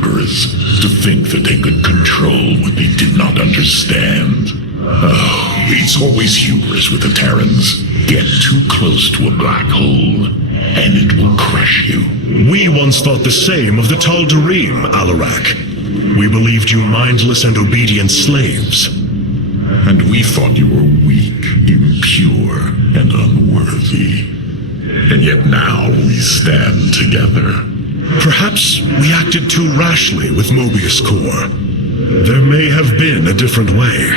conquerors to think that they could control what they did not understand. Oh, it's always hubris with the Terrans. Get too close to a black hole, and it will crush you. We once thought the same of the Tal'Darim, Alarak. We believed you mindless and obedient slaves. And we thought you were weak, impure, and unworthy. And yet now we stand together. Perhaps we acted too rashly with Mobius Core. There may have been a different way.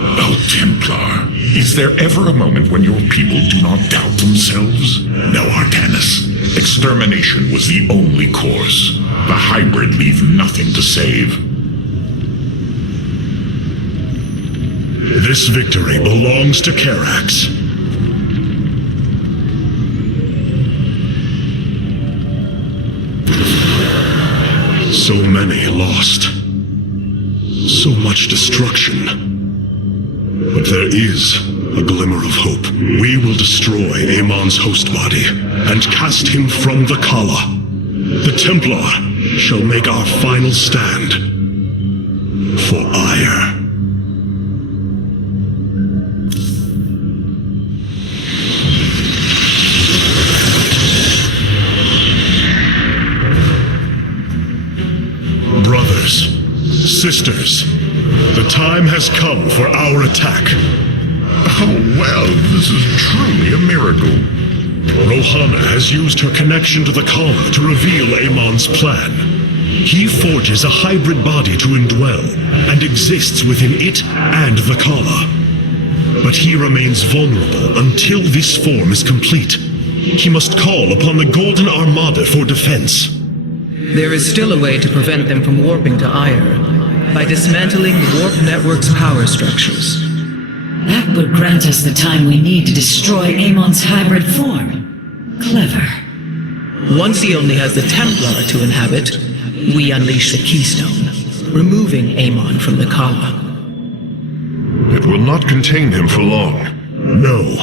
Oh, Templar, is there ever a moment when your people do not doubt themselves? No, Artanis. Extermination was the only course. The hybrid leave nothing to save. This victory belongs to Karax. So many lost. So much destruction. But there is a glimmer of hope. We will destroy Amon's host body and cast him from the Kala. The Templar shall make our final stand for ire. Brothers, sisters, the time has come for our attack. Oh, well, this is truly a miracle. Rohana has used her connection to the Kala to reveal Amon's plan. He forges a hybrid body to indwell and exists within it and the Kala. But he remains vulnerable until this form is complete. He must call upon the Golden Armada for defense. There is still a way to prevent them from warping to Ire, by dismantling the warp network's power structures. That would grant us the time we need to destroy Amon's hybrid form. Clever. Once he only has the Templar to inhabit, we unleash the Keystone, removing Amon from the Kala. It will not contain him for long. No,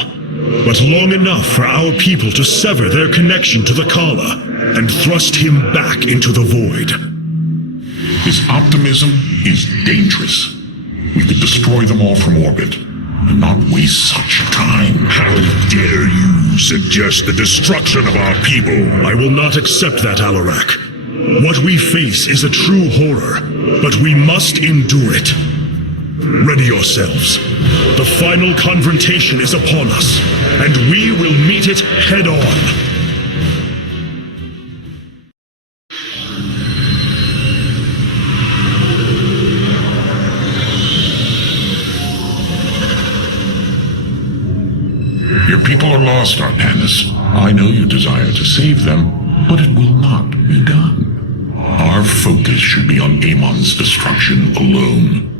but long enough for our people to sever their connection to the Kala and thrust him back into the void. His optimism is dangerous. We could destroy them all from orbit and not waste such time. How dare you suggest the destruction of our people? I will not accept that, Alarak. What we face is a true horror, but we must endure it. Ready yourselves. The final confrontation is upon us, and we will meet it head on. Your people are lost, Artanis. I know you desire to save them, but it will not be done. Our focus should be on Amon's destruction alone.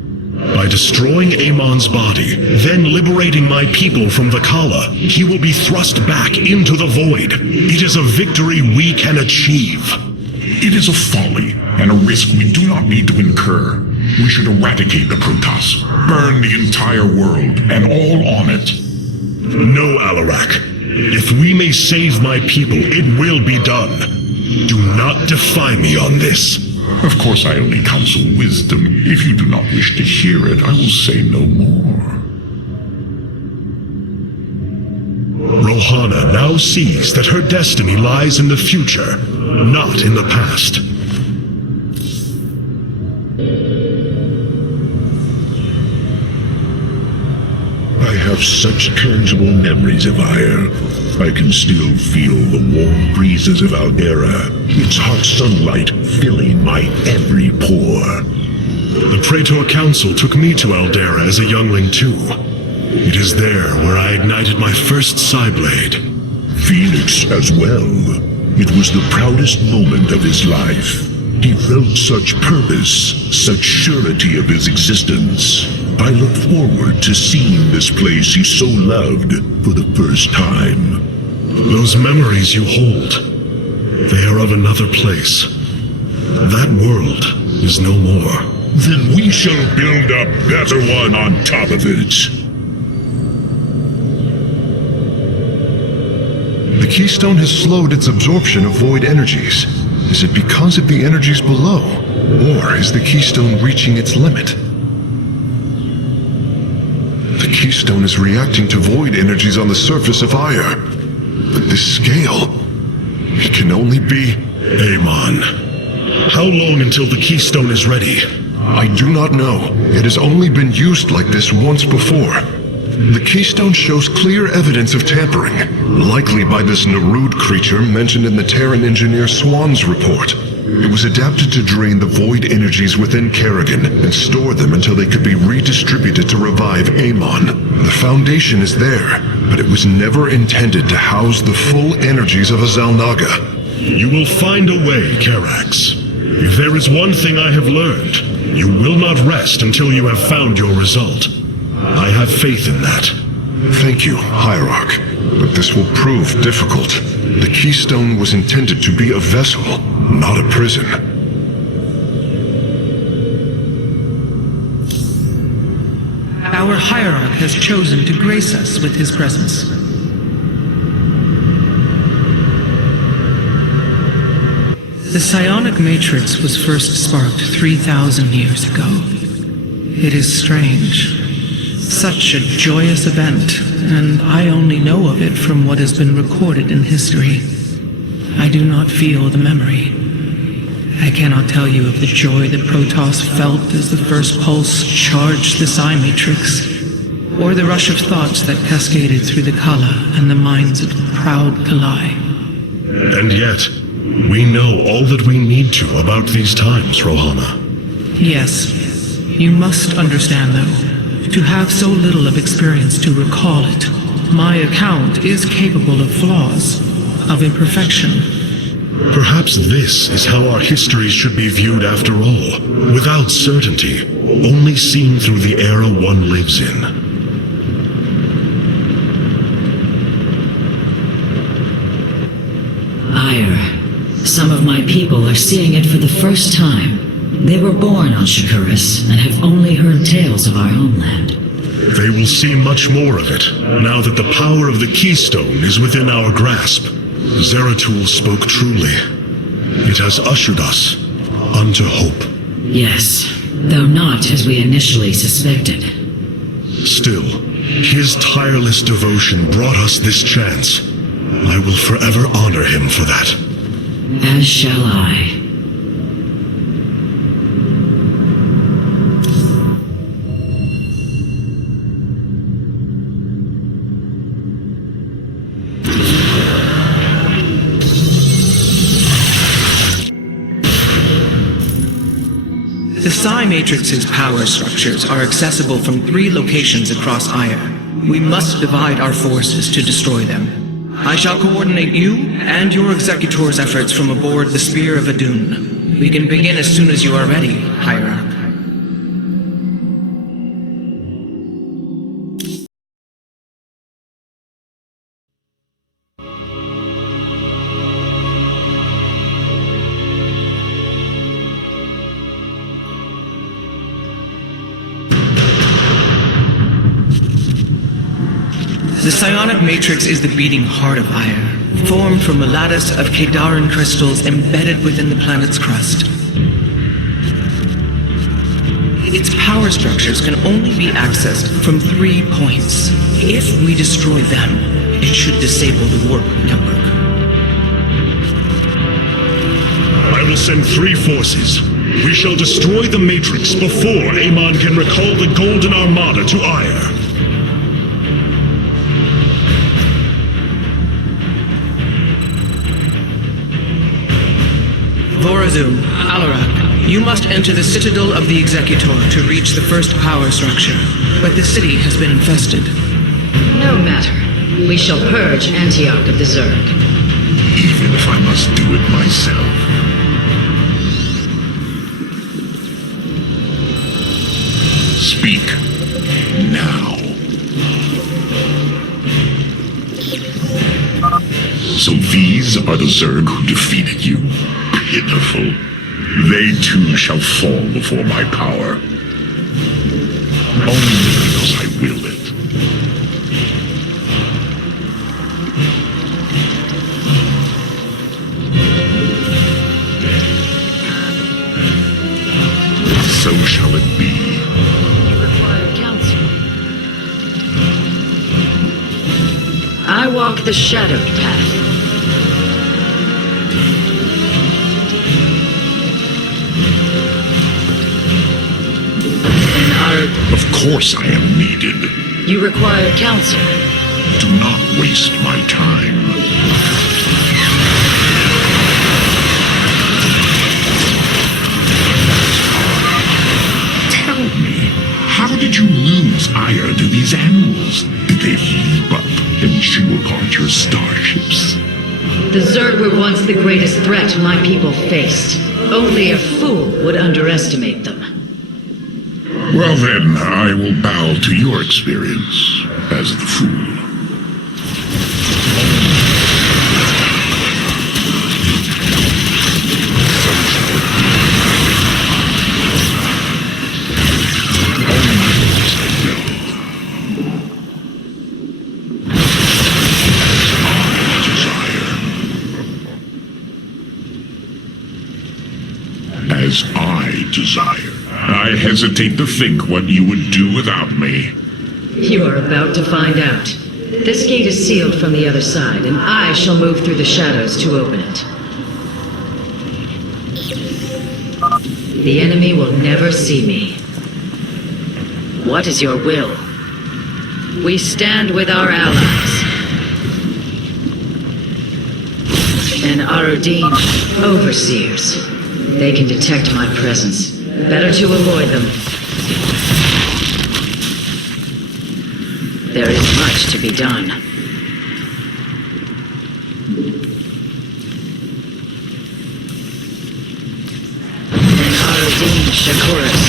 By destroying Amon's body, then liberating my people from the Kala, he will be thrust back into the void. It is a victory we can achieve. It is a folly and a risk we do not need to incur. We should eradicate the Protoss, burn the entire world and all on it. No, Alarak. If we may save my people, it will be done. Do not defy me on this. Of course, I only counsel wisdom. If you do not wish to hear it, I will say no more. Rohana now sees that her destiny lies in the future, not in the past. I have such tangible memories of Ire. I can still feel the warm breezes of Aldera, its hot sunlight filling my every pore. The Praetor Council took me to Aldera as a youngling too. It is there where I ignited my first Psyblade. Phoenix as well. It was the proudest moment of his life. He felt such purpose, such surety of his existence. I look forward to seeing this place he so loved for the first time. Those memories you hold, they are of another place. That world is no more. Then we shall build a better one on top of it. The Keystone has slowed its absorption of void energies. Is it because of the energies below? Or is the keystone reaching its limit? The keystone is reacting to void energies on the surface of Ire. But this scale, it can only be... Amon, how long until the keystone is ready? I do not know. It has only been used like this once before. The keystone shows clear evidence of tampering, likely by this Narud creature mentioned in the Terran engineer Swan's report. It was adapted to drain the void energies within Kerrigan and store them until they could be redistributed to revive Amon. The foundation is there, but it was never intended to house the full energies of a Zalnaga. You will find a way, Karax. If there is one thing I have learned, you will not rest until you have found your result. I have faith in that. Thank you, Hierarch, but this will prove difficult. The keystone was intended to be a vessel, not a prison. Our hierarch has chosen to grace us with his presence. The psionic matrix was first sparked 3,000 years ago. It is strange. Such a joyous event, and I only know of it from what has been recorded in history. I do not feel the memory. I cannot tell you of the joy that Protoss felt as the first pulse charged the psi matrix, or the rush of thoughts that cascaded through the Kala and the minds of the proud Kalai. And yet, we know all that we need to about these times, Rohana. Yes, you must understand though. To have so little of experience to recall it, my account is capable of flaws, of imperfection. Perhaps this is how our histories should be viewed after all, without certainty, only seen through the era one lives in. Ire, some of my people are seeing it for the first time. They were born on Shakuras and have only heard tales of our homeland. They will see much more of it, now that the power of the keystone is within our grasp. Zeratul spoke truly. It has ushered us unto hope. Yes, though not as we initially suspected. Still, his tireless devotion brought us this chance. I will forever honor him for that. As shall I. The Psi Matrix's power structures are accessible from 3 locations across Ire. We must divide our forces to destroy them. I shall coordinate you and your Executor's efforts from aboard the Spear of Adun. We can begin as soon as you are ready, Hierarch. The psionic matrix is the beating heart of Ire, formed from a lattice of Kadaran crystals embedded within the planet's crust. Its power structures can only be accessed from 3 points. If we destroy them, it should disable the warp network. I will send 3 forces. We shall destroy the Matrix before Amon can recall the Golden Armada to Ire. Vorazum, Alarak, you must enter the Citadel of the Executor to reach the first power structure. But the city has been infested. No matter. We shall purge Antioch of the Zerg. Even if I must do it myself. Speak. Now. So these are the Zerg who defeated you? Pitiful. They too shall fall before my power. Only because I will it. I walk the shadow path. Of course I am needed. You require counsel. Do not waste my time. Tell me, how did you lose ire to these animals? Did they leap up and chew apart your starships? The Zerg were once the greatest threat my people faced. Only a fool would underestimate them. Well then, I will bow to your experience as the fool. As I desire. I hesitate to think what you would do without me. You are about to find out. This gate is sealed from the other side, and I shall move through the shadows to open it. The enemy will never see me. What is your will? We stand with our allies. And Arudim, overseers. They can detect my presence. Better to avoid them. There is much to be done. And Arudim Shakuras.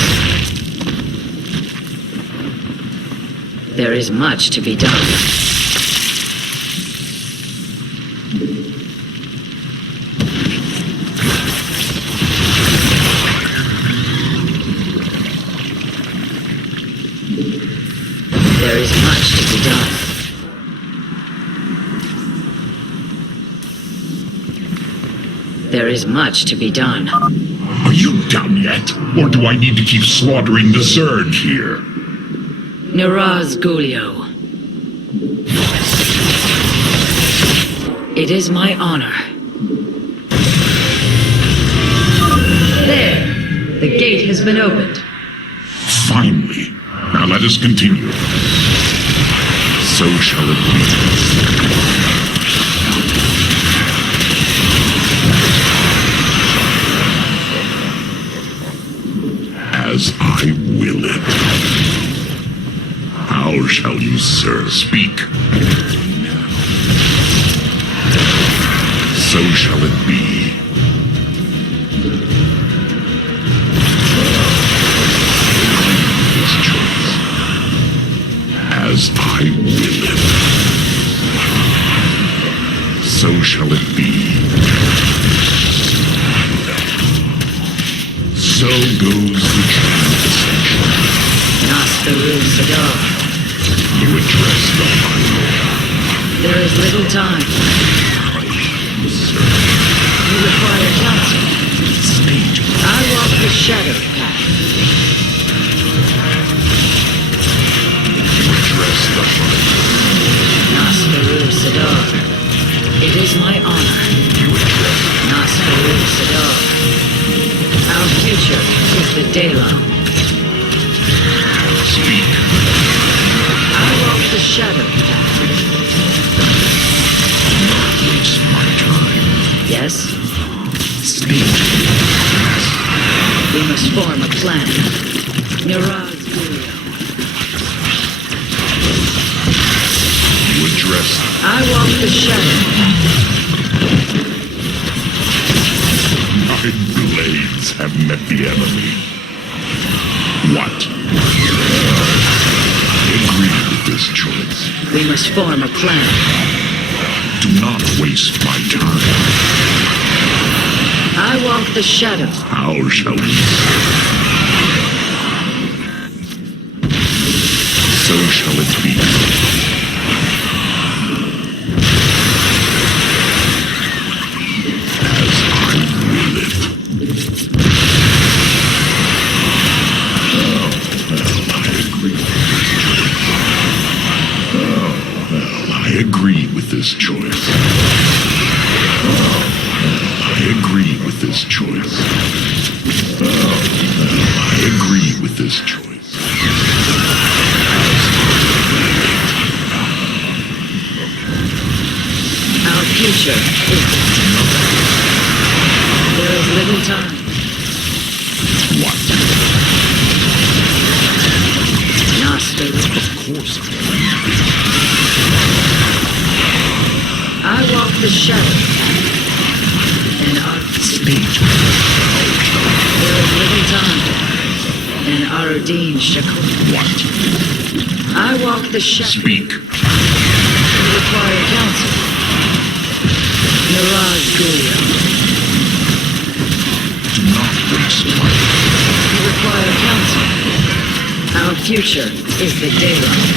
There is much to be done. There is much to be done. There is much to be done. Are you done yet? Or do I need to keep slaughtering the Zerg here? Niraz Gulio. It is my honor. There! The gate has been opened. Finally. Now let us continue. So shall it be. As I will it. How shall you, sir, speak? So shall it be. As I will it. So shall it be. So goes the train of ascension. Nasperu Sadar. You address the final. There is little time. You require counsel. I walk the shadow path. Address the final. Nasperu Sadar. It is my honor. You address Nasperu Sadar. Our future is the Daylon. Speak. I walk the shadow path. Not waste my time. Yes? Speak. We must form a plan. Niraz Gulio. You address. I walk the shadow path. My blades have met the enemy. What? I agree with this choice. We must form a plan. Do not waste my time. I walk the shadow. How shall we? So shall it be. As I will it. Oh, well, I agree with this choice. Oh, well, I I agree with this choice. I agree with this choice. I agree with this choice. Our future is... There is little time. What? Nostril. Of course I am. I walk the shadow. And our Speak. there is little time. And Aradeen Shakur. What? I walk the shadow. Speak. You require counsel. Miraz Gulia. Do not waste my You require counsel. Our future is the daylight.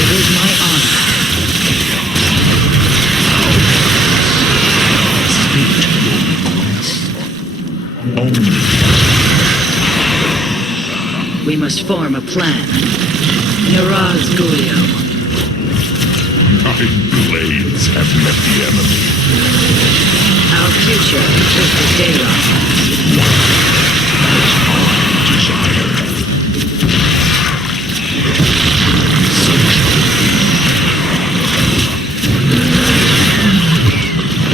It is my honor. speak to your request. Only We must form a plan. Miraz Gulio. my blades have met the enemy. Our future is the daylight. Desire.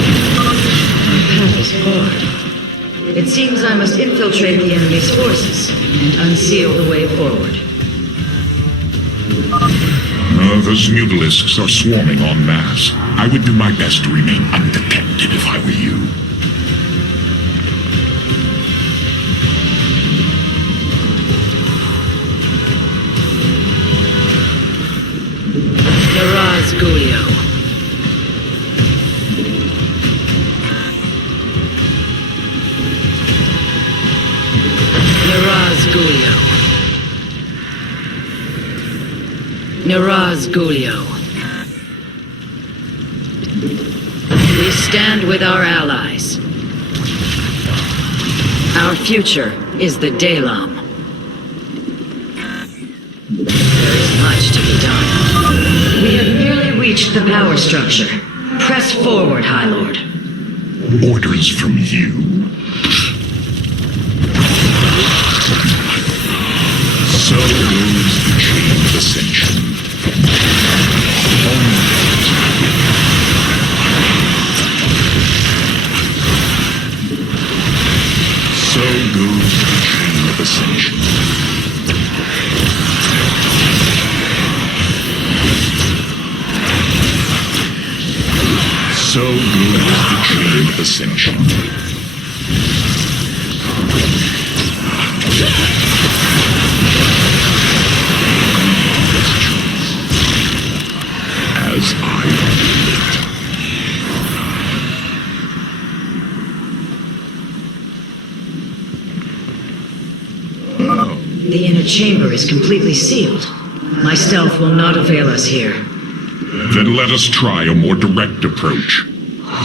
My path is hard. It seems I must infiltrate the enemy's forces and unseal the way forward. Those mutalisks are swarming en masse. I would do my best to remain undetected if I were you. Miraz Gulio. Miraz Gulio. Miraz Gulio. We stand with our allies. Our future is the Dalam. There is much to be done. We have nearly reached the power structure. Press forward, High Lord. Orders from you? So goes the chain of ascension. So goes the chain of ascension. So goes the chain of ascension. As I will it. The inner chamber is completely sealed. My stealth will not avail us here. Then let us try a more direct approach.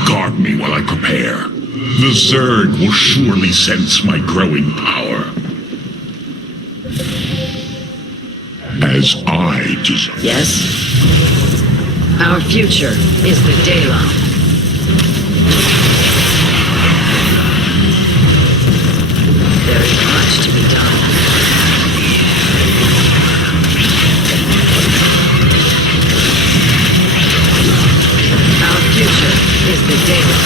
Guard me while I prepare. The Zerg will surely sense my growing power. As I desire. Yes? Our future is the Dalam. There is much to be done. Our future is the Dalam.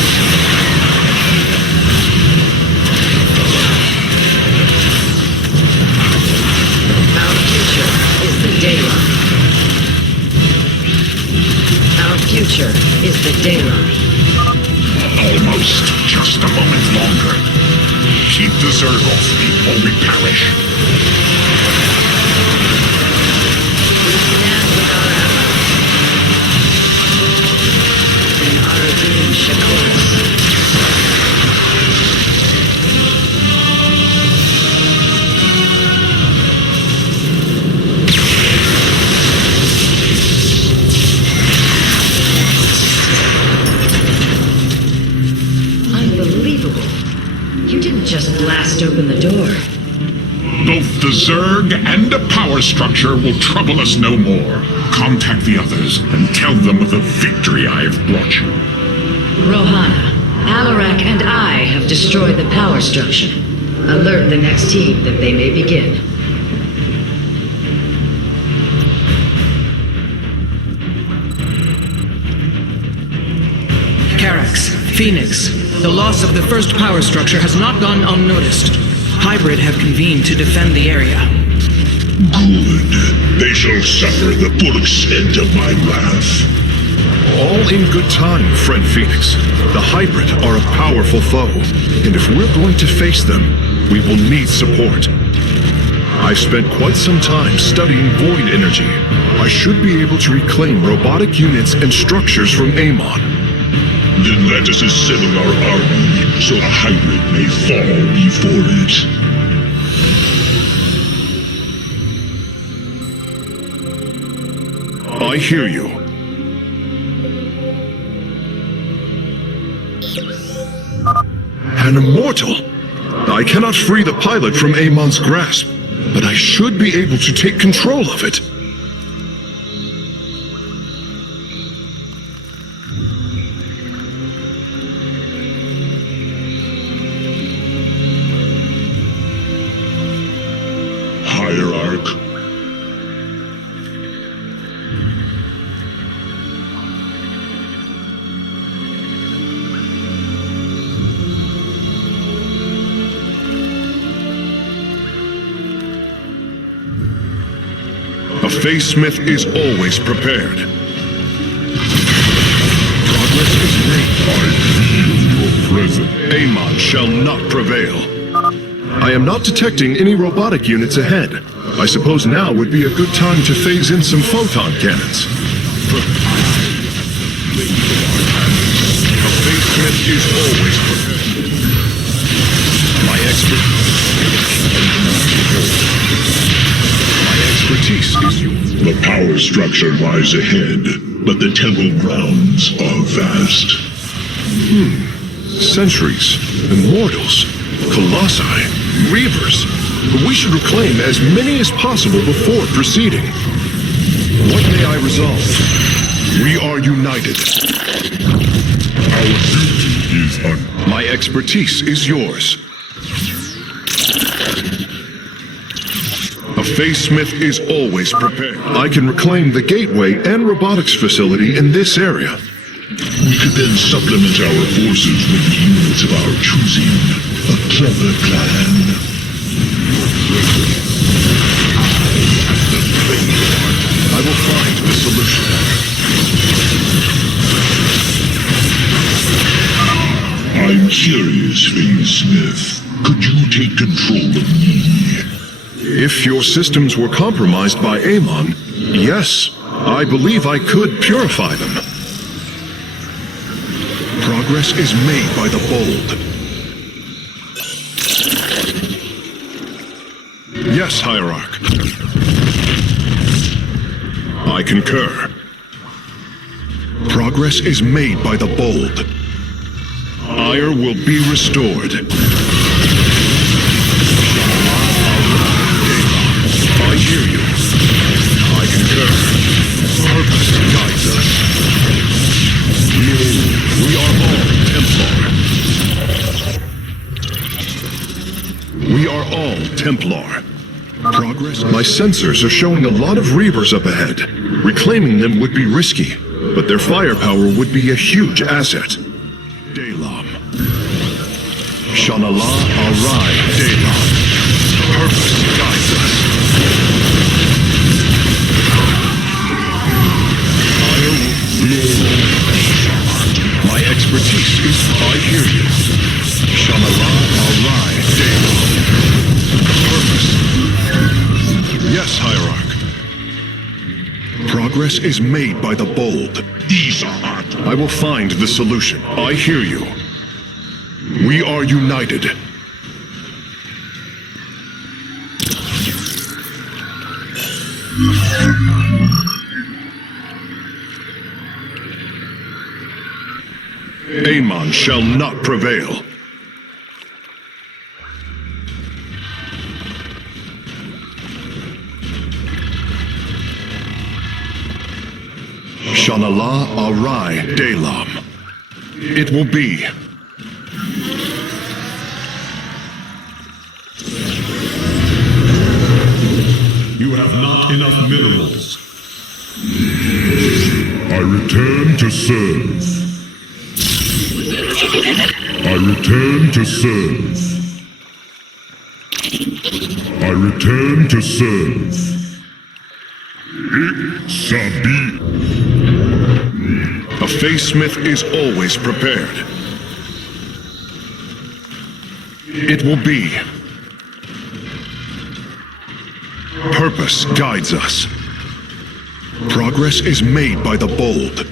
Our future is the Dalam. Our future is the Dalam. Almost. Just a moment longer. Keep the Zerg off me or we perish. We stand with our allies. And Aradeen Shakuris. Unbelievable. You didn't just blast open the door. Both the Zerg and a power structure will trouble us no more. Contact the others and tell them of the victory I have brought you. Rohana, Alarak and I have destroyed the power structure. Alert the next team that they may begin. Karax, Phoenix, the loss of the first power structure has not gone unnoticed. Hybrid have convened to defend the area. Good. They shall suffer the full extent of my wrath. All in good time, friend Phoenix. The Hybrid are a powerful foe, and if we're going to face them, we will need support. I've spent quite some time studying void energy. I should be able to reclaim robotic units and structures from Amon. Then let us assemble our army, so the Hybrid may fall before it. I hear you. An immortal! I cannot free the pilot from Amon's grasp, but I should be able to take control of it. Hierarch. A Phase Smith is always prepared. Progress is made. I feel your presence. Amon shall not prevail. I am not detecting any robotic units ahead. I suppose now would be a good time to phase in some photon cannons. A Phase Smith is always prepared. My expertise is yours. The power structure lies ahead, but the temple grounds are vast. Centuries, immortals, colossi, reavers. We should reclaim as many as possible before proceeding. What may I resolve? We are united. Our duty is My expertise is yours. A Phase Smith is always prepared. I can reclaim the gateway and robotics facility in this area. We could then supplement our forces with the units of our choosing. A clever plan. I will find the solution. I'm curious, Phase Smith. Could you take control of me? If your systems were compromised by Amon, yes, I believe I could purify them. Progress is made by the bold. Yes, Hierarch. I concur. Progress is made by the bold. Ire will be restored. I hear you. I concur. Purpose guides us. We are all Templar. We are all Templar. Progress? My sensors are showing a lot of Reavers up ahead. Reclaiming them would be risky, but their firepower would be a huge asset. Dalam. Shanala Arai Dalam. Purpose guides us. My expertise is I hear you. Shanala Arai Dalam. Purpose. Yes, Hierarch. Progress is made by the bold. I will find the solution. I hear you. We are united. Amon shall not prevail. Shanala Arai Delam. It will be. You have not enough minerals. I return to serve. I return to serve. I return to serve. Sabi. A facesmith is always prepared. It will be. Purpose guides us. Progress is made by the bold.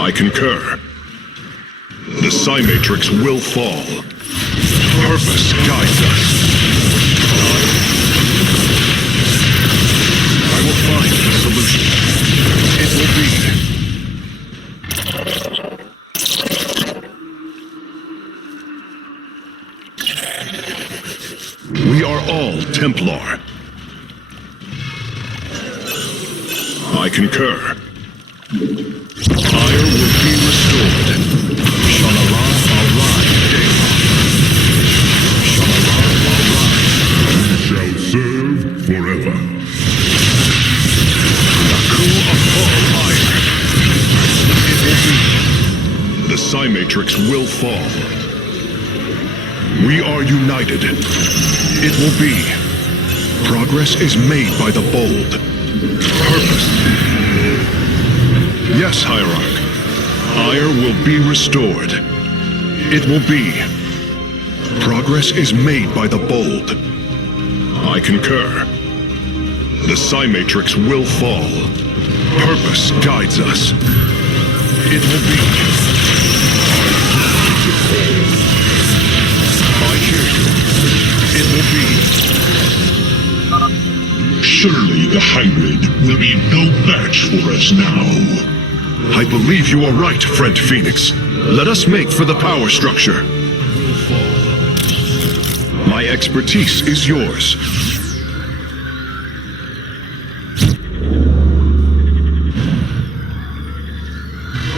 I concur. The Psi Matrix will fall. Purpose guides us. I will find the solution. It will be. We are all Templar. I concur. Fire will be restored. Shanala Arai Deva. Shanala Arai. You shall serve forever. Naku Apol Fire. It will be. The Psi Matrix will fall. We are united. It will be. Progress is made by the bold. Purpose. Yes, Hierarch. Ire will be restored. It will be. Progress is made by the bold. I concur. The Psi Matrix will fall. Purpose guides us. It will be. I hear you. It will be. Surely the hybrid will be no match for us now. I believe you are right, friend Phoenix. Let us make for the power structure. My expertise is yours.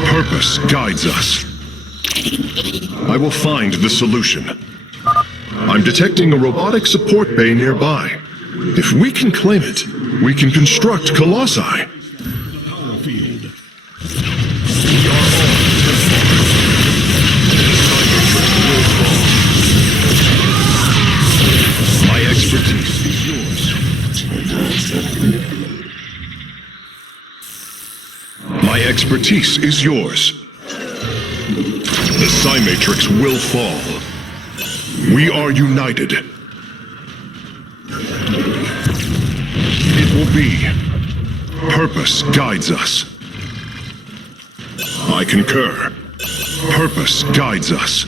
Purpose guides us. I will find the solution. I'm detecting a robotic support bay nearby. If we can claim it, we can construct Colossi. Power field. My expertise is yours. My expertise is yours. The Psi Matrix will fall. We are united. It will be. Purpose guides us. I concur. Purpose guides us.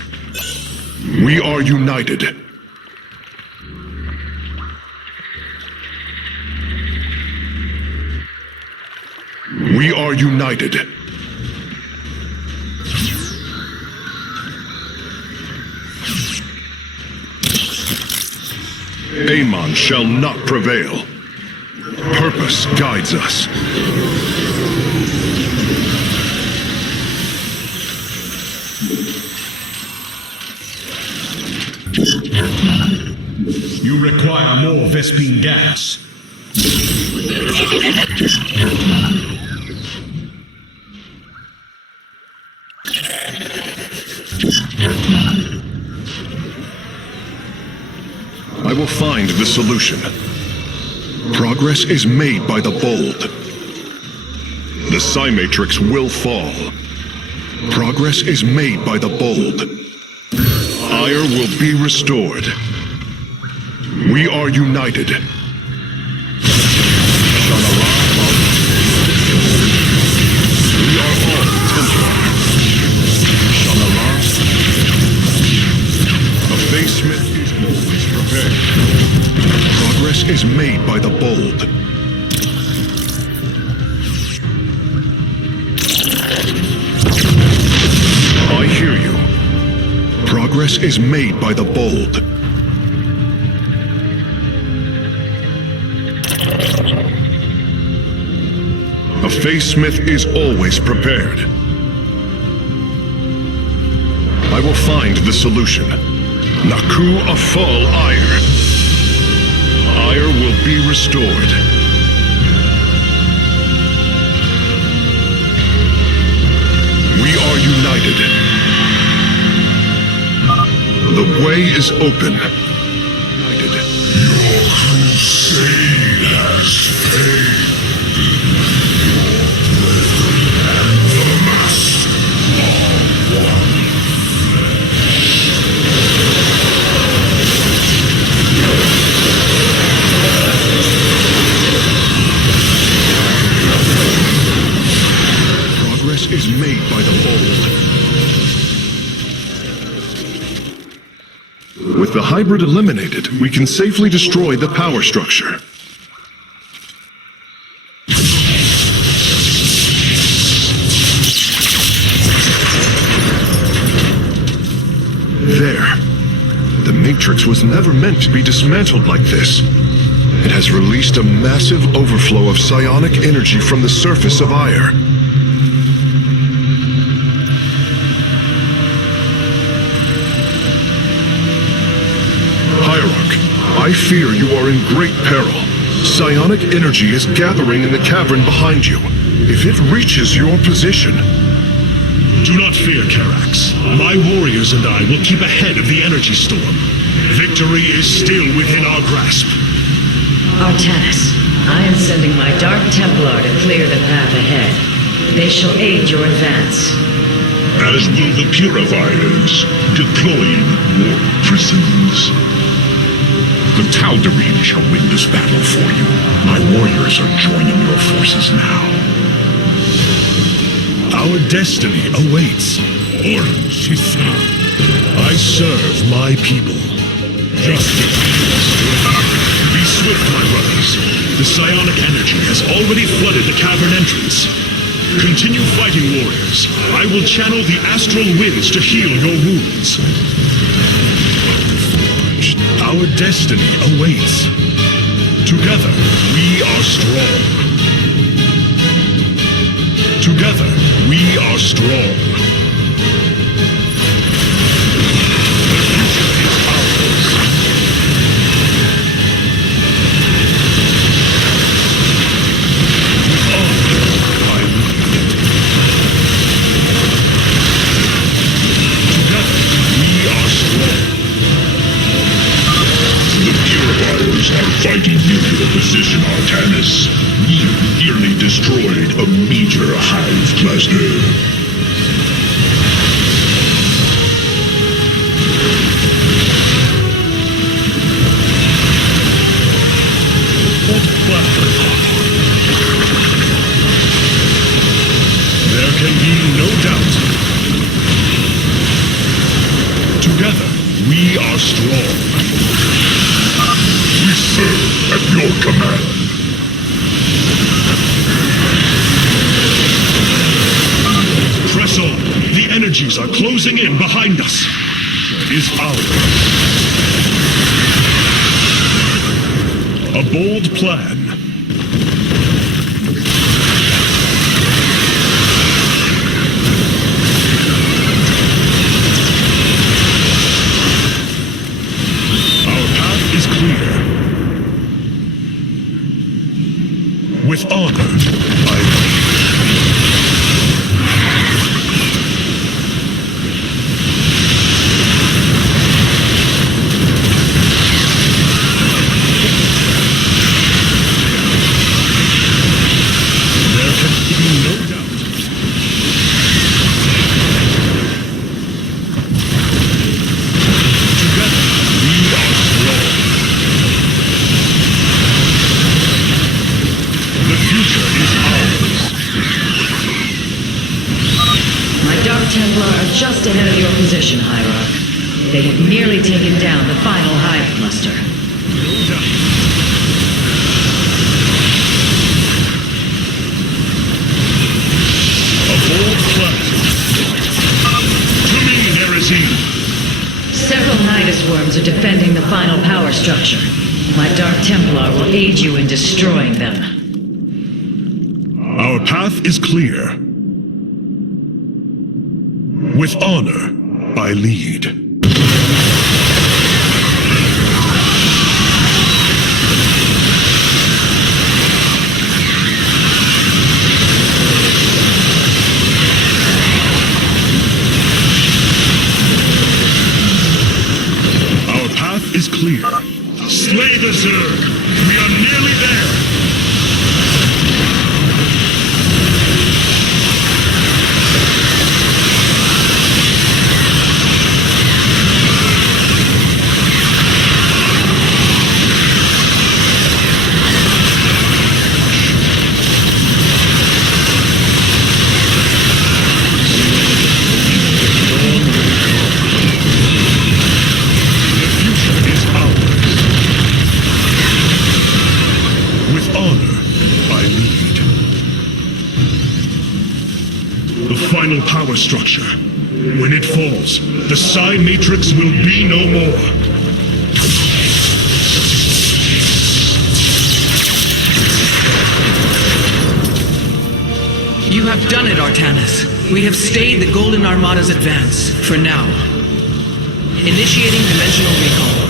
We are united. We are united. Amon shall not prevail. Purpose guides us. You require more Vespine gas. I will find the solution. Progress is made by the bold. The Psi Matrix will fall. Progress is made by the bold. Ire will be restored. We are united. We are all Templar. A basement is always prepared. Progress is made by the bold. I hear you. Progress is made by the bold. A Faesmith is always prepared. I will find the solution. Naku afal ire. Ire will be restored. We are united. The way is open. United. Your crusade has failed. And the Master are one. Progress is made by the bold. With the hybrid eliminated, we can safely destroy the power structure. There. The Matrix was never meant to be dismantled like this. It has released a massive overflow of psionic energy from the surface of Ire. I fear you are in great peril. Psionic energy is gathering in the cavern behind you. If it reaches your position... Do not fear, Karax. My warriors and I will keep ahead of the energy storm. Victory is still within our grasp. Artanis, I am sending my Dark Templar to clear the path ahead. They shall aid your advance. As will the Purifiers, deploying warp prisons. The Tal'Darim shall win this battle for you. My warriors are joining your forces now. Our destiny awaits. I serve my people. Justice. Be swift, my brothers. The psionic energy has already flooded the cavern entrance. Continue fighting, warriors. I will channel the astral winds to heal your wounds. Our destiny awaits. Together, we are strong. Together, we are strong. The future is ours. With honor, I lead. Together, we are strong. The Purifiers are fighting near your position, Artanis. You nearly destroyed a major hive cluster. What platform? There can be no doubt. Together, we are strong. We serve at your command. Press on. The energies are closing in behind us. Is ours. A bold plan. Our path is clear. With honor, I lead. Just ahead of your position, Hierarch. They have nearly taken down the final hive cluster. A bold plan. To me, Nerazine. Several Nidus worms are defending the final power structure. My Dark Templar will aid you in destroying them. Our path is clear. With honor, I lead. Our path is clear. Slay the Zerg! We are nearly there! Final power structure. When it falls, the psi matrix will be no more. You have done it, Artanis. We have stayed the Golden Armada's advance, for now. Initiating dimensional recall.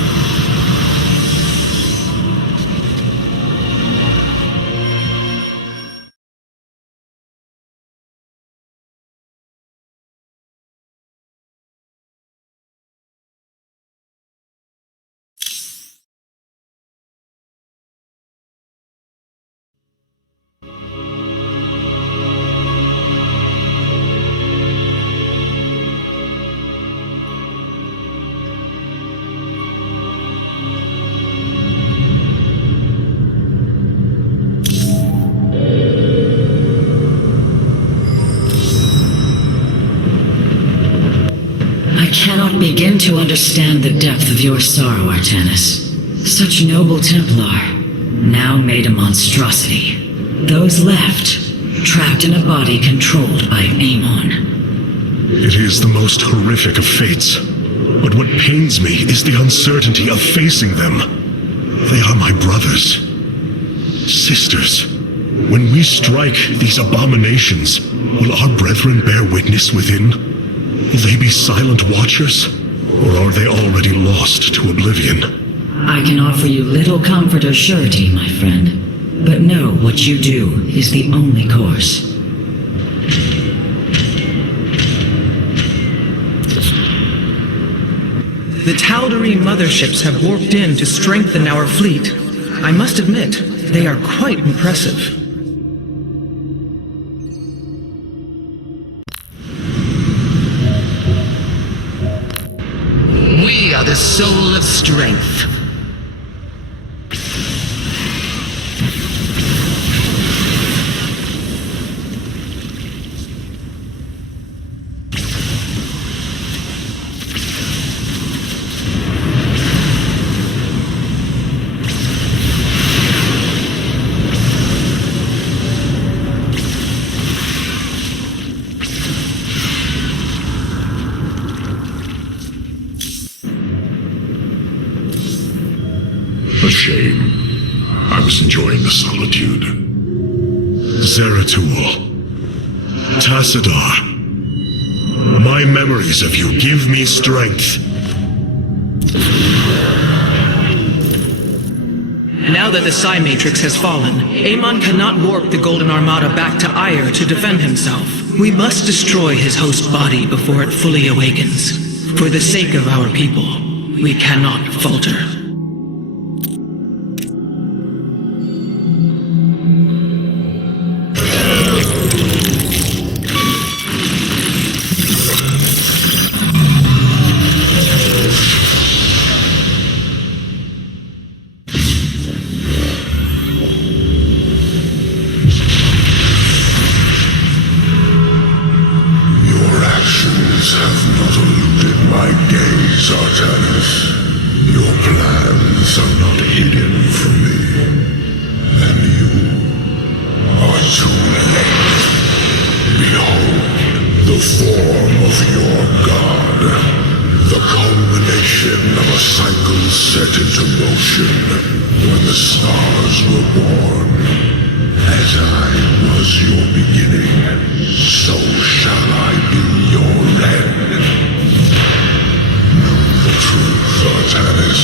I cannot begin to understand the depth of your sorrow, Artanis. Such noble Templar, now made a monstrosity. Those left, trapped in a body controlled by Amon. It is the most horrific of fates. But what pains me is the uncertainty of facing them. They are my brothers. Sisters. When we strike these abominations, will our brethren bear witness within? Will they be silent watchers? Or are they already lost to oblivion? I can offer you little comfort or surety, my friend. But know what you do is the only course. The Tal'Darim motherships have warped in to strengthen our fleet. I must admit, they are quite impressive. We are the soul of strength. A shame. I was enjoying the solitude. Zeratul. Tassadar. My memories of you give me strength. Now that the Psi Matrix has fallen, Amon cannot warp the Golden Armada back to Ire to defend himself. We must destroy his host body before it fully awakens. For the sake of our people, we cannot falter. When the stars were born, as I was was your beginning, so shall I be your end. Know the truth, Artanis.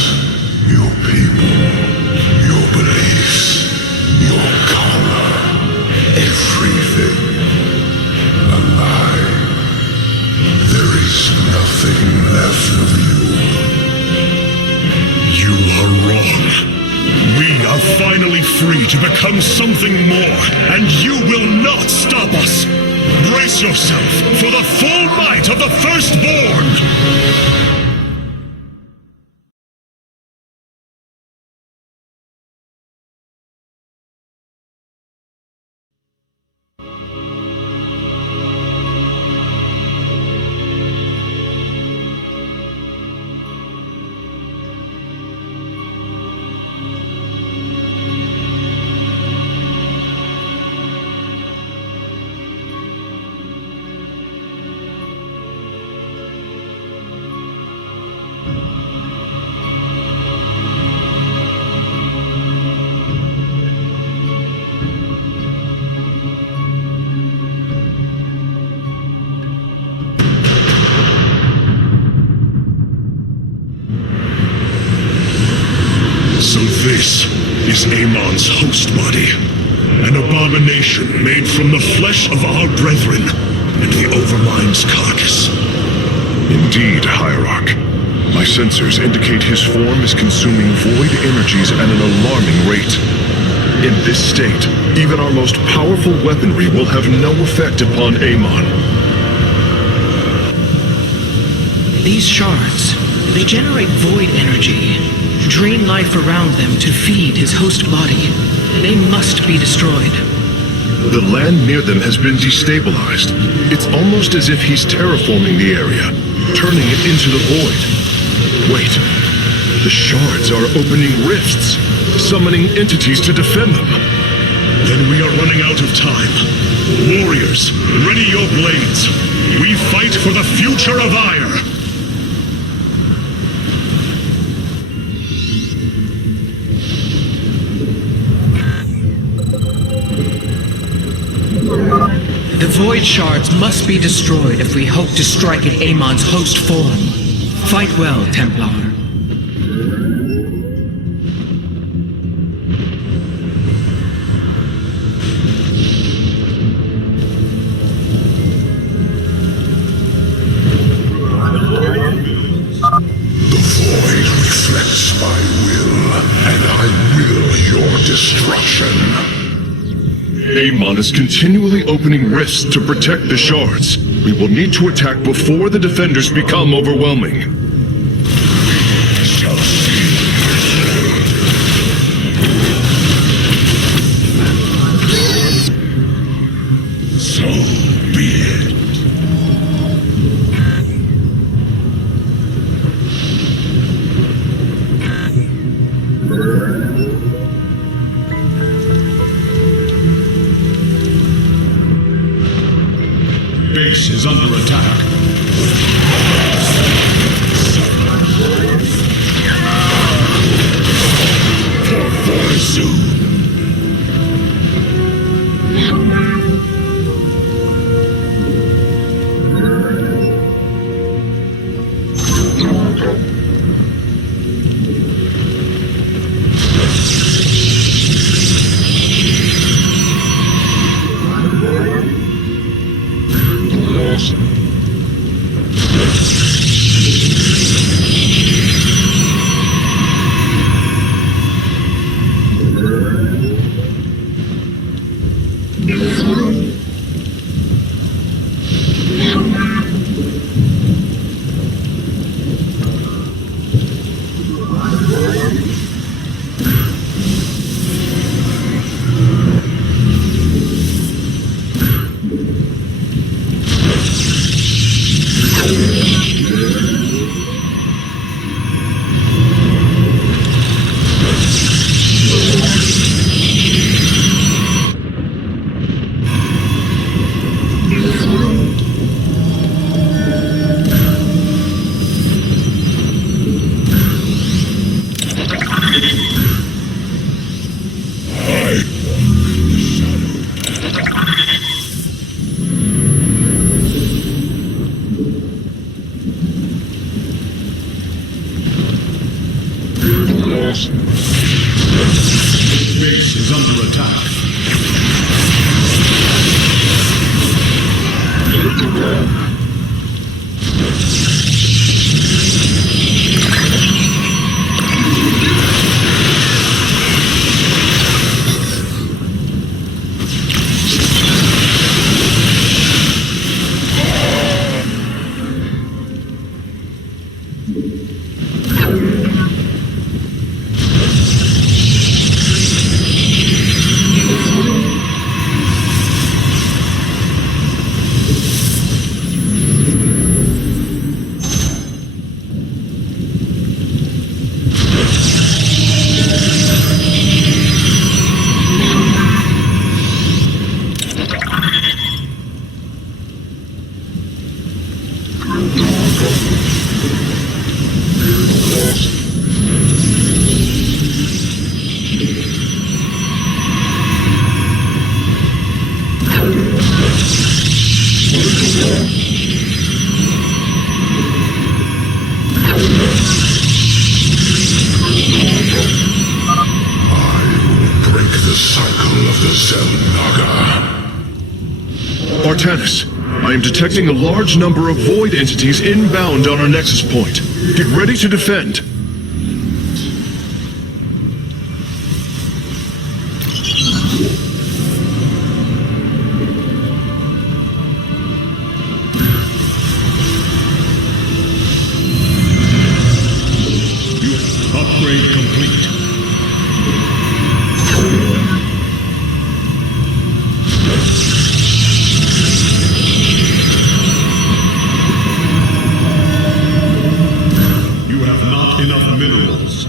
Your people, your beliefs, your color, everything. A lie. There is nothing left of you. You are wrong. We are finally free to become something more, and you will not stop us. Brace yourself for the full might of the Firstborn! This is Amon's host body, an abomination made from the flesh of our brethren and the Overmind's carcass. Indeed, Hierarch. My sensors indicate his form is consuming void energies at an alarming rate. In this state, even our most powerful weaponry will have no effect upon Amon. These shards, they generate void energy, drain life around them to feed his host body. They must be destroyed. The land near them has been destabilized. It's almost as if he's terraforming the area, turning it into the void. Wait, the shards are opening rifts, summoning entities to defend them. Then we are running out of time. Warriors, ready your blades. We fight for the future of Ire. The void shards must be destroyed if we hope to strike at Amon's host form. Fight well, Templar. The void reflects my will, and I will your destruction. Amon is continually opening rifts to protect the shards. We will need to attack before the defenders become overwhelming. Shall see. So be it. Base is under attack. For soon. Artanis, I am detecting a large number of void entities inbound on our nexus point. Get ready to defend. Upgrade complete. You have not enough minerals.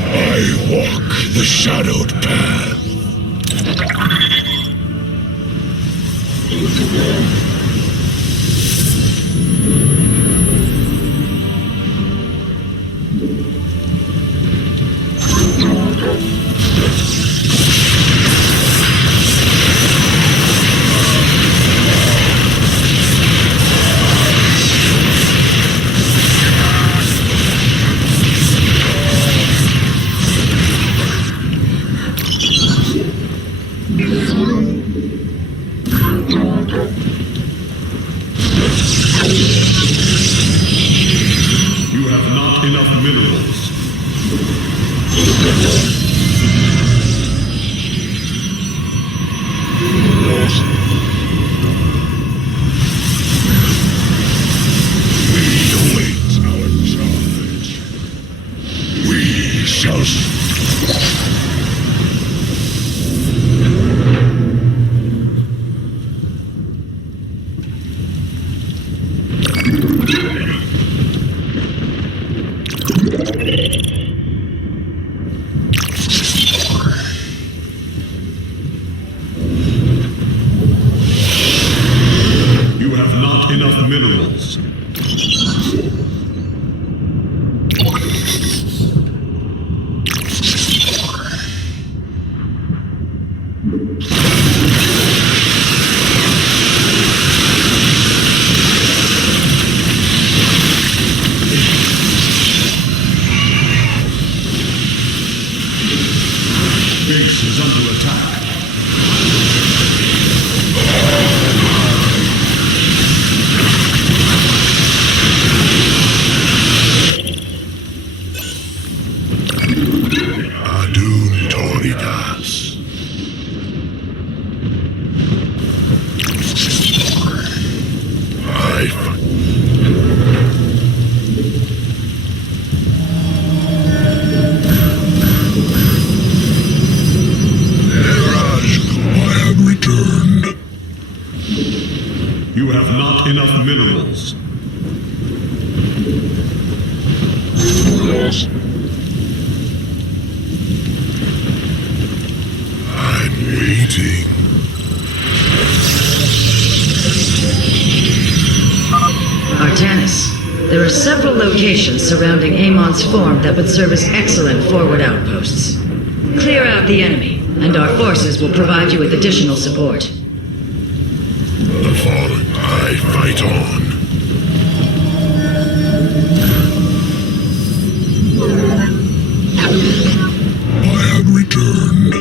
I walk the shadowed path. You have not enough minerals. We await our charge. We shall... You have not enough minerals. Base is under attack. Adun Toridas. I have returned. You have not enough minerals. I'm waiting. Artanis, there are several locations surrounding Amon's form that would serve as excellent forward outposts. Clear out the enemy, and our forces will provide you with additional support. The fallen, I fight on. I have returned.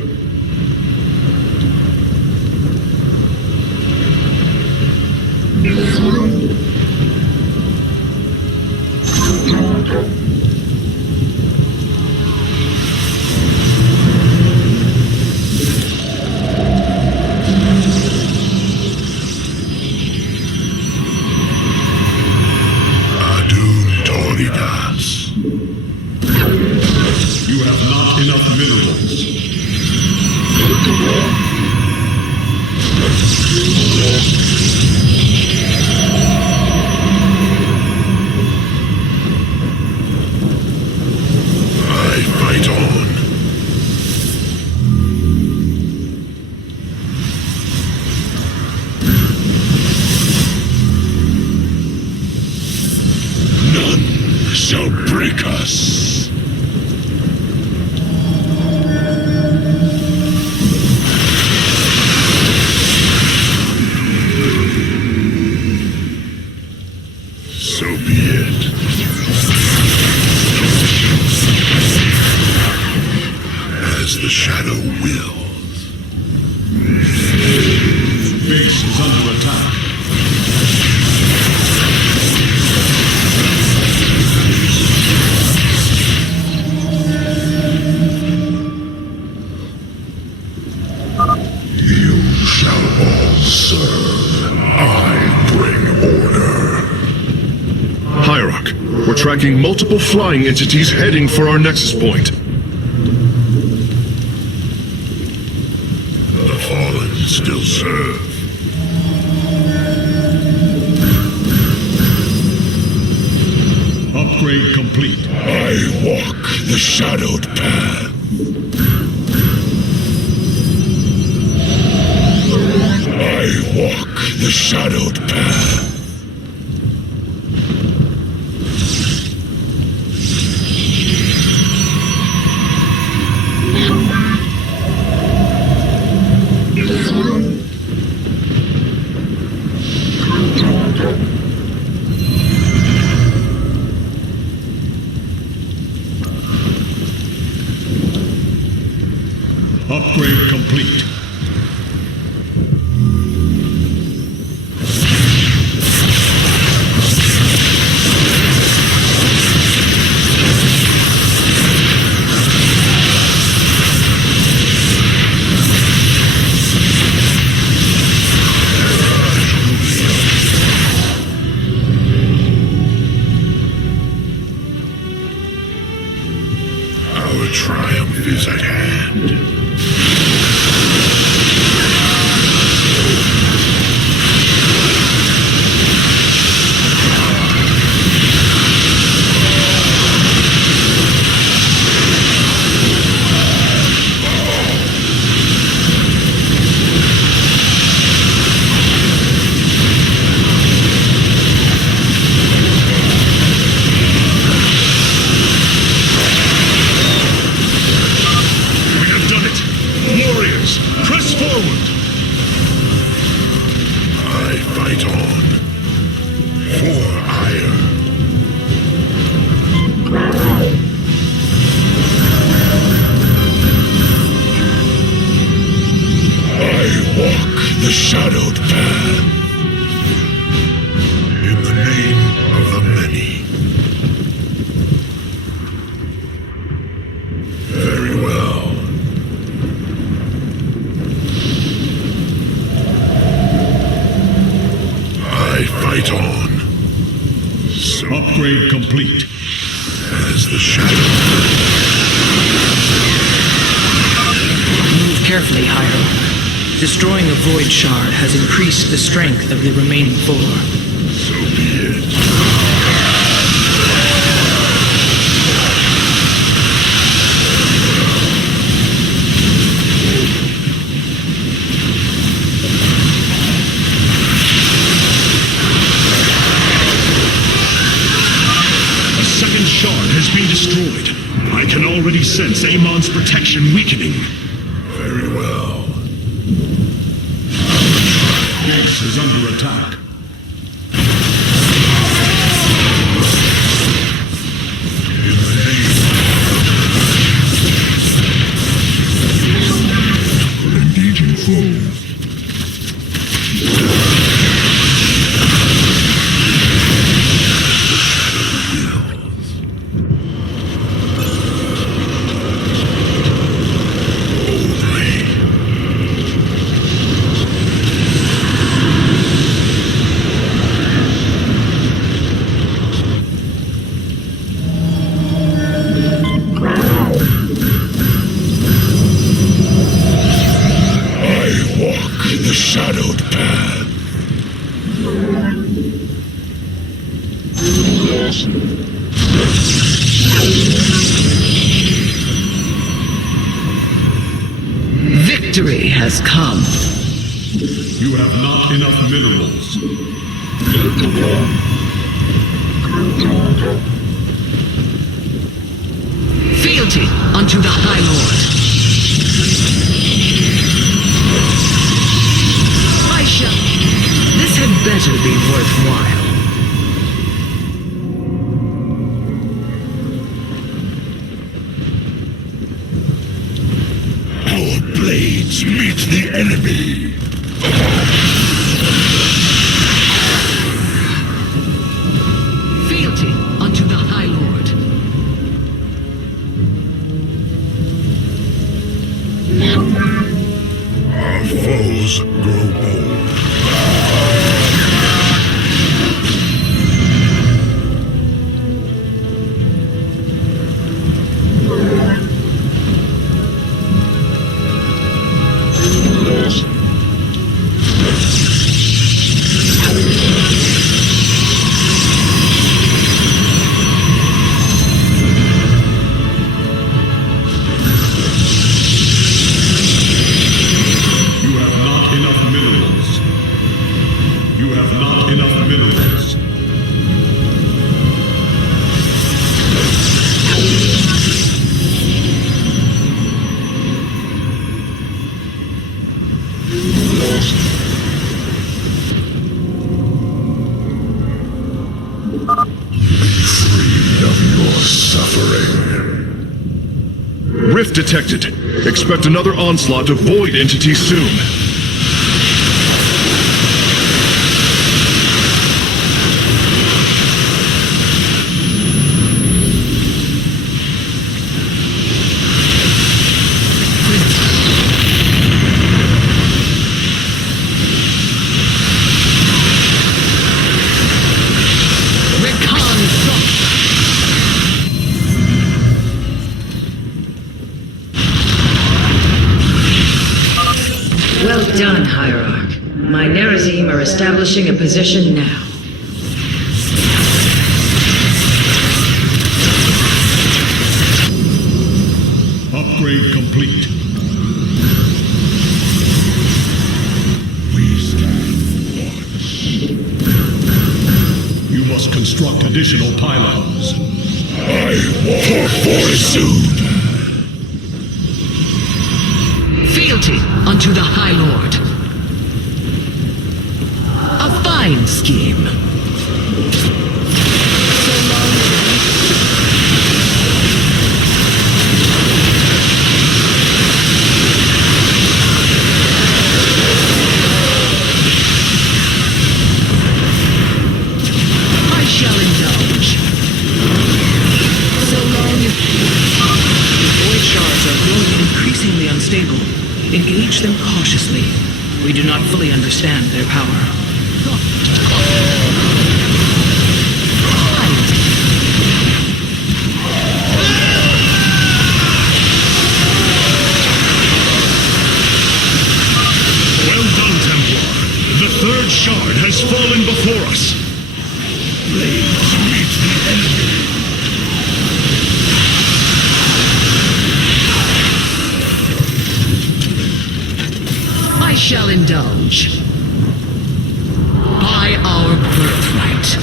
Adun Toridas. You have not enough minerals. I fight on. None shall break us. So be it. As the shadow wills. You shall all serve. I bring order. Hierarch, we're tracking multiple flying entities heading for our nexus point. The fallen still serve. Upgrade complete. I walk the shadowed path. I walk the shadowed path. Upgrade complete. Our triumph is at hand. The shadowed path. In the name of the many. Very well. I fight on. So Upgrade complete. as the shadow. Move carefully, Hyrule. Destroying a void shard has increased the strength of the remaining four. So be it. A second shard has been destroyed. I can already sense Amon's protection weakening. Very well. Base is under attack. In the name of engaging foe. The shadowed path. Victory has come. You have not enough minerals. Fealty unto the High Lord. This had better be worthwhile. Our blades meet the enemy. Fealty unto the High Lord. Our Foes grow bold. Rift detected. Expect another onslaught of void entities soon. Well done, Hierarch. My Nerazim are establishing a position now. Upgrade complete. We stand watch. You must construct additional pylons. I walk soon. Fealty unto the High Lord. A fine scheme. I shall indulge. So long as... Void shards are growing increasingly unstable. Engage them cautiously. We do not fully understand their power. Well done, Templar. The third shard has fallen before us. Blades meet the enemy. I shall indulge. By our birthright.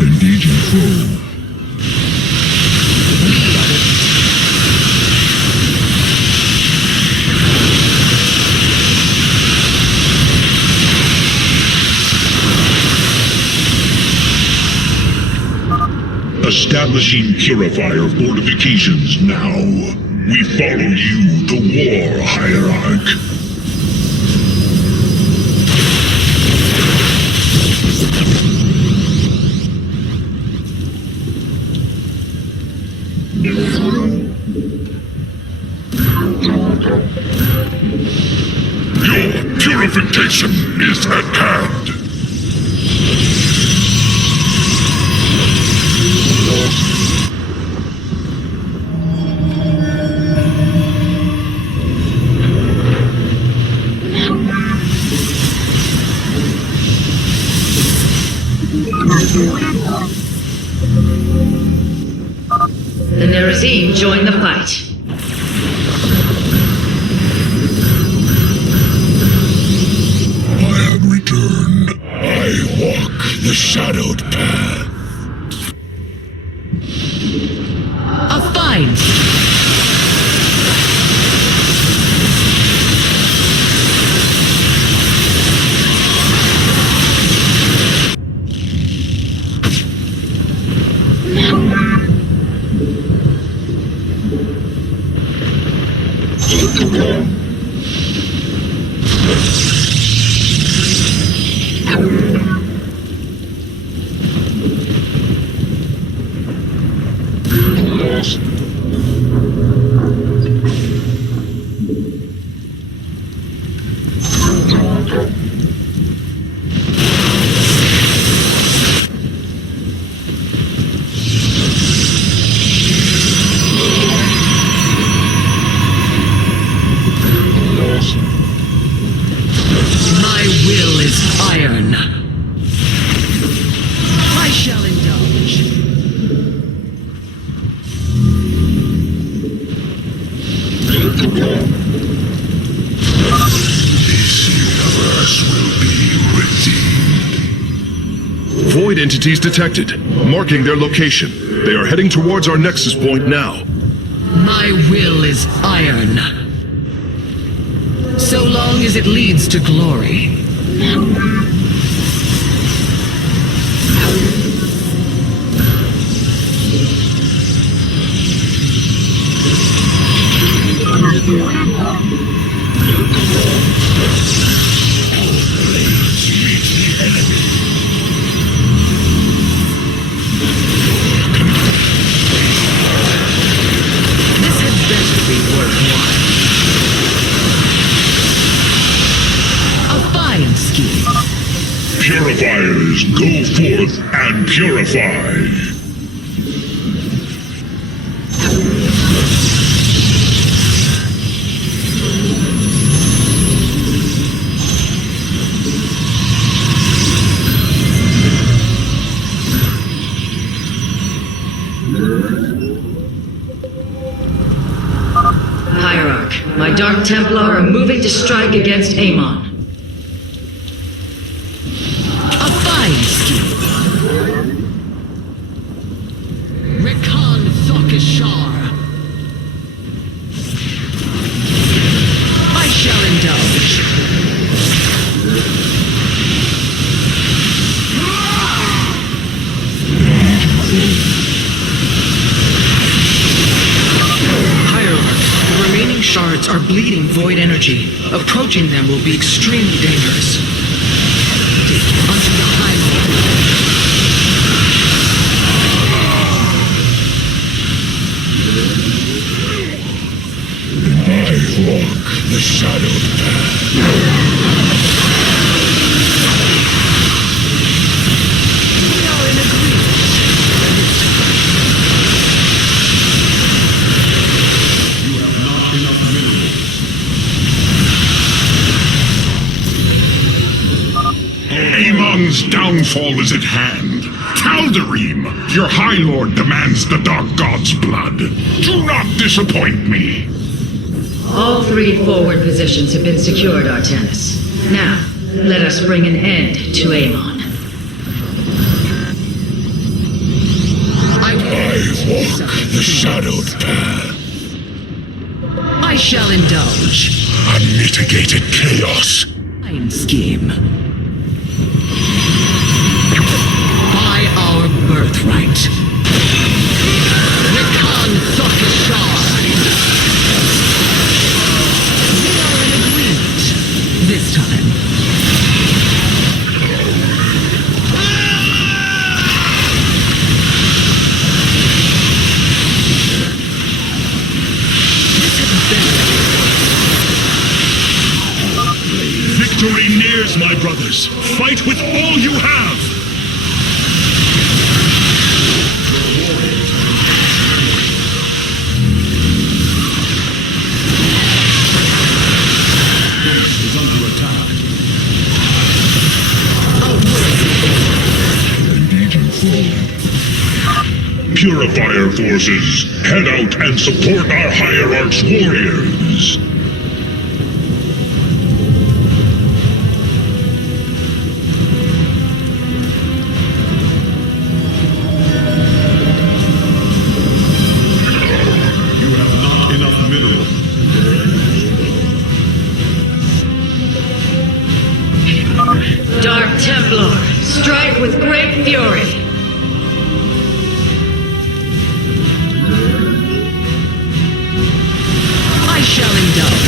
Engaging foe. Establishing purifier fortifications now. We follow you to war, Hierarch. Your purification is at hand. The Nerazim join the fight. I have returned. I walk the shadowed path. A fine scheme. My will is iron. I shall indulge. This universe will be redeemed. Void entities detected. Marking their location. They are heading towards our nexus point now. My will is iron. So long as it leads to glory. This had better be worthwhile. A fine scheme. Purifiers, go forth and purify. Hierarch, my Dark Templar are moving to strike against Amon. A fine scheme. Rekan Thokishar. I shall indulge. Hierarch, the remaining shards are bleeding void energy. Approaching them will be extremely dangerous. Unto the high lord. I walk the shadowed path. We are in agreement. You have not enough minerals. Amon's downfall is at hand. Tal'Darim, your High Lord demands the Dark God's blood. Do not disappoint me. All 3 forward positions have been secured, Artanis. Now, let us bring an end to Amon. I Walk the shadowed path. I shall indulge. Unmitigated chaos. Fine scheme. By our birthright. Rekan Thokishar. We are in agreement. This time. This had better. Victory nears, my brothers. Fight with all you have. Is under attack. Purifier forces, head out and support our Hierarch's warriors. You have not enough minerals. Dark Templar, strike with great fury. I shall indulge.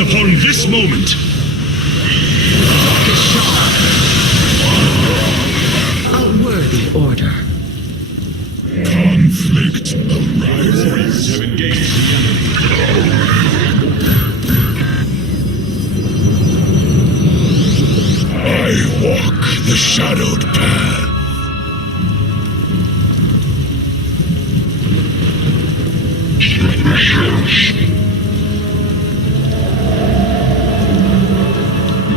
focused upon this moment. A worthy order. Conflict arises. Warriors have engaged the enemy. I walk the shadowed path.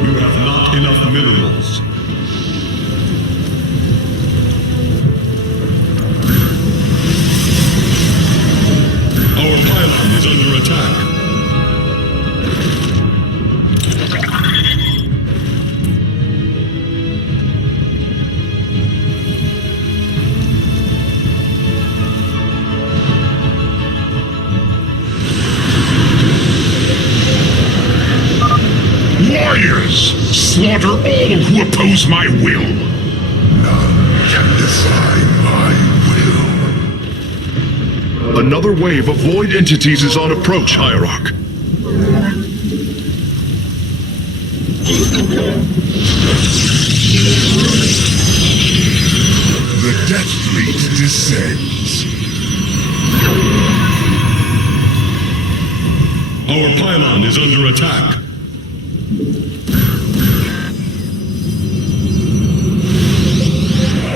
You have not enough minerals. Our pylon is under attack. Warriors, slaughter all who oppose my will. None can defy my will. Another wave of void entities is on approach, Hierarch. The Death Fleet descends. Our pylon is under attack. I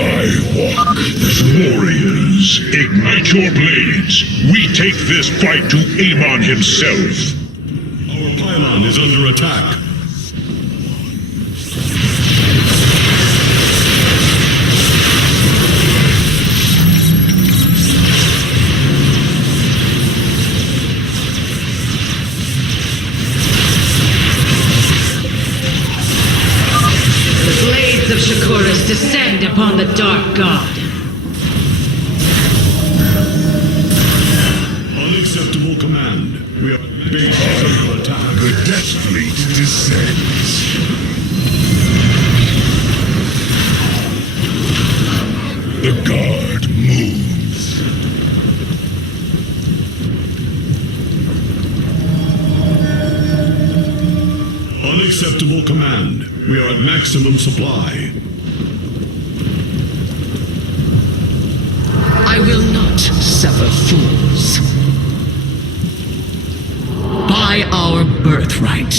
walk as warriors. Ignite your blades. We take this fight to Amon himself. Our pylon is under attack. The blades of Shakuras descend upon the Dark God. Unacceptable command. We are base is under attack. The Death Fleet descends. The guard moves. Unacceptable command. We are at maximum supply. I will not suffer fools. By our birthright.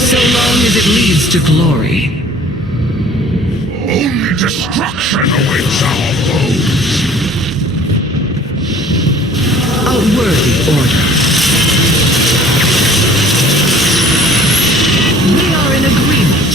So long as it leads to glory. Only destruction awaits our foes. A worthy order. We are in agreement.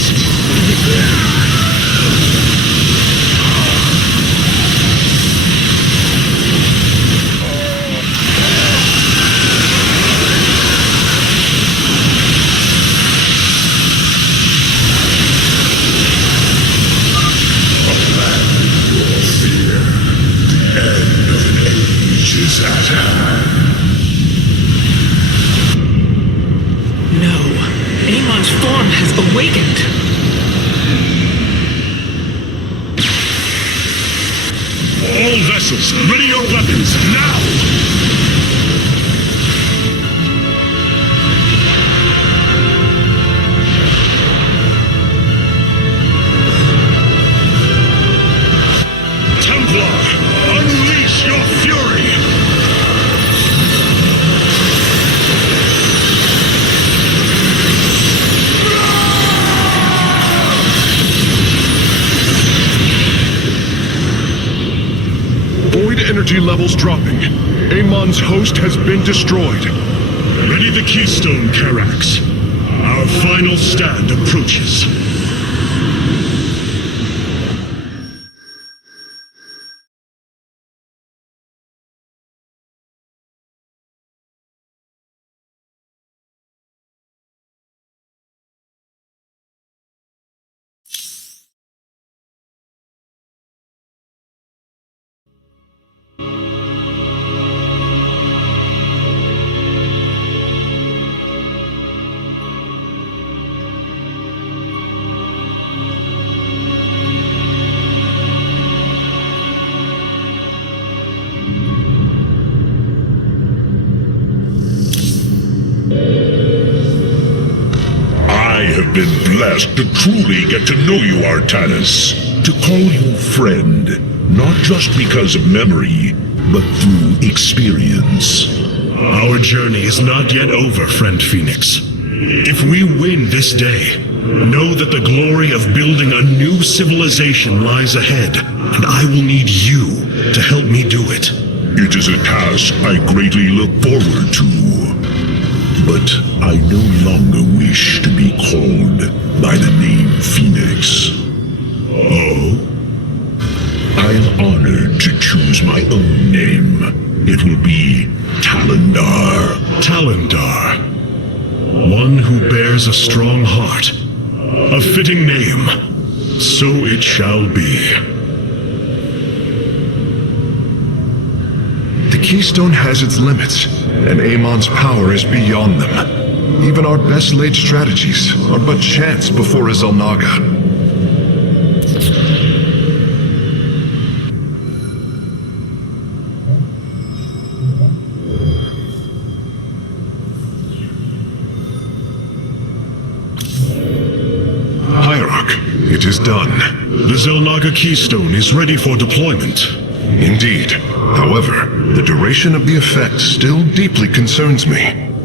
Is at hand. No, Amon's form has awakened. All vessels, ready your weapons, now! Unleash your fury! Void energy levels dropping. Amon's host has been destroyed. Ready the keystone, Karax. Our final stand approaches. I've been blessed to truly get to know you, Artanis. To call you friend, not just because of memory, but through experience. Our journey is not yet over, friend Phoenix. If we win this day, know that the glory of building a new civilization lies ahead, and I will need you to help me do it. It is a task I greatly look forward to. But I no longer wish to be called by the name Phoenix. Oh? I am honored to choose my own name. It will be Talendar. Talendar. One who bears a strong heart. A fitting name. So it shall be. The Keystone has its limits, and Amon's power is beyond them. Even our best laid strategies are but chance before Azalnaga. It is done. The Zelnaga Keystone is ready for deployment. Indeed. However, the duration of the effect still deeply concerns me.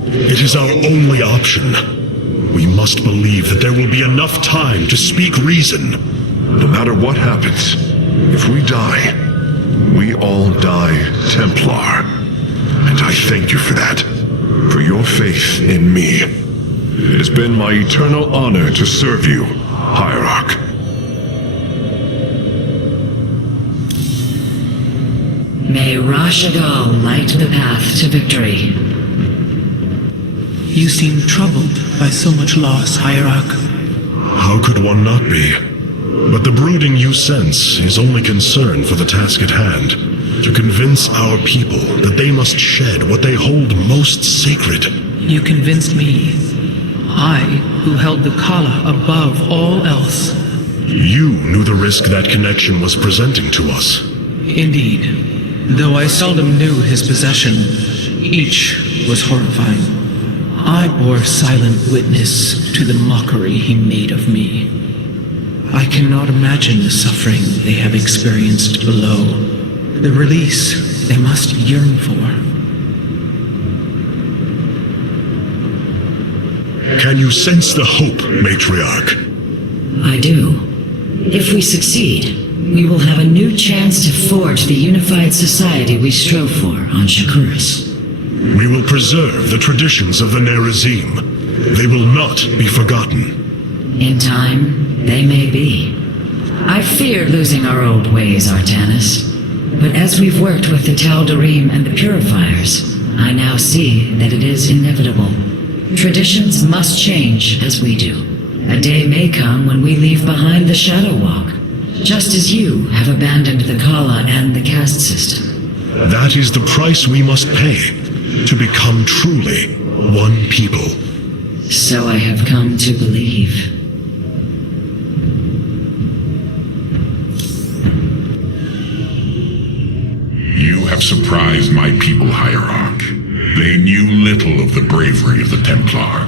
It is our only option. We must believe that there will be enough time to speak reason. No matter what happens, if we die, we all die Templar. And I thank you for that. For your faith in me. It has been my eternal honor to serve you, Hierarch. May Rashadal light the path to victory. You seem troubled by so much loss, Hierarch. How could one not be? But the brooding you sense is only concern for the task at hand. To convince our people that they must shed what they hold most sacred. You convinced me. I, who held the Kala above all else. You knew the risk that connection was presenting to us. Indeed. Though I seldom knew his possession, each was horrifying. I bore silent witness to the mockery he made of me. I cannot imagine the suffering they have experienced below, the release they must yearn for. Can you sense the hope, Matriarch? I do. If we succeed, we will have a new chance to forge the unified society we strove for on Shakuras. We will preserve the traditions of the Nerazim. They will not be forgotten. In time, they may be. I feared losing our old ways, Artanis. But as we've worked with the Tal'Darim and the Purifiers, I now see that it is inevitable. Traditions must change as we do. A day may come when we leave behind the Shadow Walk, just as you have abandoned the Kala and the caste system. That is the price we must pay to become truly one people. So I have come to believe. You have surprised my people, Hierarch. They knew little of the bravery of the Templar.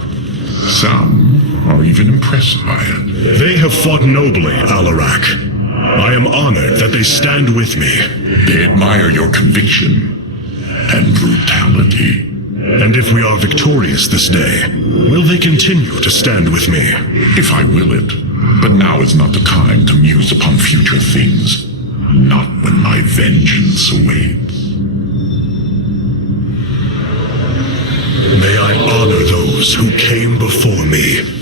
Some are even impressed by it. They have fought nobly, Alarak. I am honored that they stand with me. They admire your conviction and brutality. And if we are victorious this day, will they continue to stand with me? If I will it. But now is not the time to muse upon future things. Not when my vengeance awaits. May I honor those who came before me.